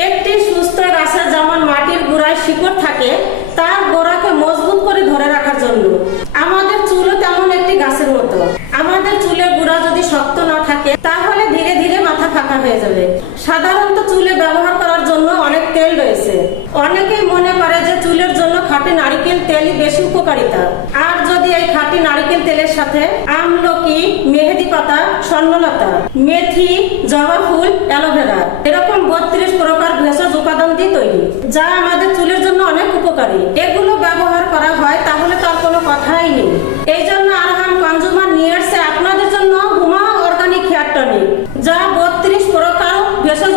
একটি সুস্থ গাছের যেমন মাটির গোড়ায় শিকড় থাকে, তার গোড়াকে মজবুত করে ধরে রাখার জন্য আমাদের চুলও তেমন একটি গাছের মতো। আমাদের চুলের গোড়া যদি শক্ত না থাকে তাহলে ধীরে ধীরে মাথা ফাঁকা হয়ে যাবে। সাধারণত চুলে ব্যবহার করার জন্য অনেক তেল রয়েছে। অনেকেই মনে করে যে চুলের জন্য খাঁটি নারকেল তেলই বেশি উপকারিতা। আর যদি এই খাঁটি নারকেল তেলের সাথে আমলকি, মেহেদি পাতা, স্বর্ণলতা, মেথি, জবা ফুল, অ্যালোভেরা এরকম 32 প্রকার ভেষজ উপাদান দিয়ে তৈরি, যা আমাদের চুলের জন্য অনেক উপকারী। এগুলো ব্যবহার করা হয় তাহলে তার কোনো কথাই নেই। এই জন্য আরহাম কনজিউমার নিয়ে আসছে আপনাদের জন্য হুমা অর্গানিক হেয়ার টনিক, যা 32 প্রকার ভেষজ